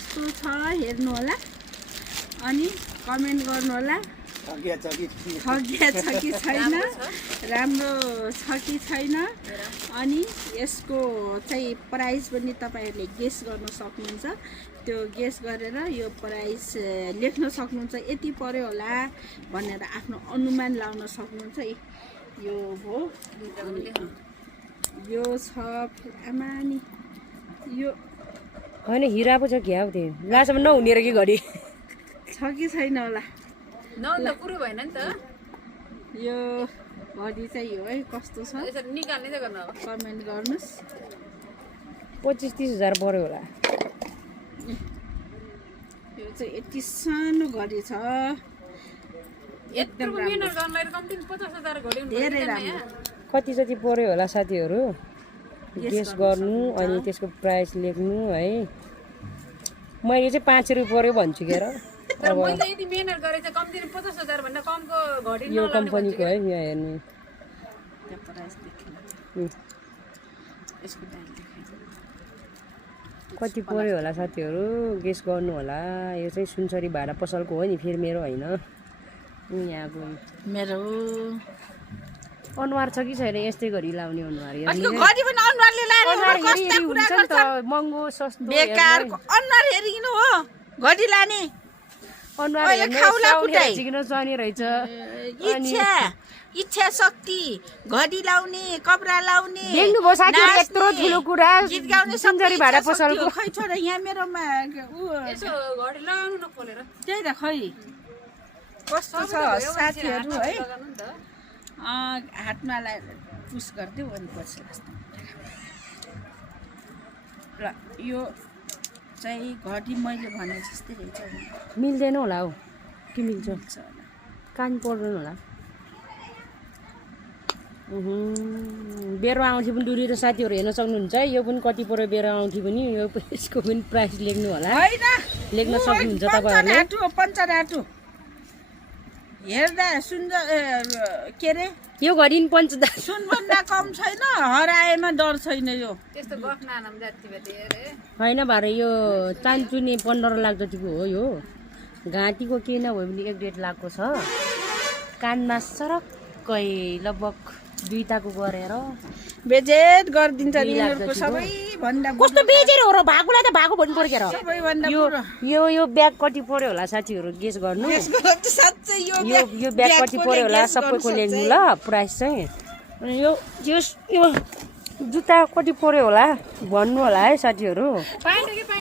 कस्तो छ हेर्नु होला अनि कमेन्ट गर्नु होला ठगिया छ कि छैन राम्रो छ कि छैन अनि यसको चाहिँ प्राइस पनि तपाईहरुले गेस गर्न सक्नुहुन्छ त्यो गेस गरेर यो प्राइस लेख्न सक्नुहुन्छ यति पर्यो होला भनेर आफ्नो अनुमान लाउन सक्नुहुन्छ यो हो यो छ आमानी यो हैन हिरा पो छ क्या हो त्यो लासम्म नहुने र के घडी छ कि छैन होला न कुरो भएन नि त यो घडी चाहिँ हो है कस्तो छ यसरी निकाल्ने चाहिँ गर्न अब कमेन्ट गर्नुस् 25-30 हजार पर्यो होला यो चाहिँ यति सानो घडी छ यत्रो मिहिनेत गर्नलाई कम्ती 50,000 घडी हुन्छ धेरै राम्रो कति जति पर्यो होला साथीहरु गेस गर्नु अनि त्यसको प्राइस लेख्नु है मैले चाहिँ 5 रुपैयाँ पर्यो भन्छु के र तर मैले यति मिहिनेत गरे चाहिँ कम्ती 50,000 भन्दा कमको घडी यो कम्पनीको है यहाँ हेर्नु त्यो प्राइस देखेन यसको दाम देखाइ कति पर्यो होला साथीहरु गेस गर्नु होला यो चाहिँ सुनसरी भाडा पसलको हो नि फेरि मेरो हैन यहाँको मेरो अनुहार छ कि छैन यस्तै गरी लाउने अनुहार अहिलेको घडी पनि अनुहारले लाने हो कस्ता कुरा हुन्छ नि गर्छ त महँगो सस्तो बेकार अनुहार हेरिनु हो घडी लाने अनुहार अहिले खाउला कुटाइ हेर्न जाने रहेछ इच्छा शक्ति घडी लाउने कपडा लाउने देख्नु भयो साथीहरु यत्रो ठुलो कुरा गीत गाउने सुनसरी भाडा पसलको खै छोरा यहाँ मेरोमा यसो घडी लगाउनु न खोलेर त्यही त खै कस्तो छ साथीहरु है हातमा पुस गरिदिउ अनि पछि लास्टमा ल यो चाहिँ घडी मैले भने जस्तै रहेछ मिल्दैन होला हौ के मिल्छ होला कान पर्दैन होला बेरो औँठी पनि दुरी र साथीहरु हेर्न सक्नुहुन्छ है यो पनि कति पर्यो बेरो औँठी पनि यो यसको पनि प्राइस लेख्नु होला हैन लेख्न सक्नुहुन्छ तपाईहरुले पञ्चराटु हेर्दा के रे यो घडी नि पञ्चदार सुनभन्दा कम छैन हराएमा डर छैन यो त्यस्तो गफ नाम जाति बेटे रे हैन बारे यो चान्चुने 15 लाख जतिको हो यो घाँटीको के नभए पनि 1.5 लाखको छ कानमा सरक्कै लगभग 2 ताको गरेर बेजेट गर्दिन्छ यिनीहरुको सबै भन्दा कस्तो बेजेर हो र भागुलाई त भागु भन्नु पर्यो र सबैभन्दा यो ब्याग कति पर्यो होला साथीहरु गेस गर्नु साच्चै यो ब्याग कति पर्यो होला सबैको लेख्नु ल प्राइस चाहिँ अनि यो जुत्ता कति पर्यो होला भन्नु होला है साथीहरु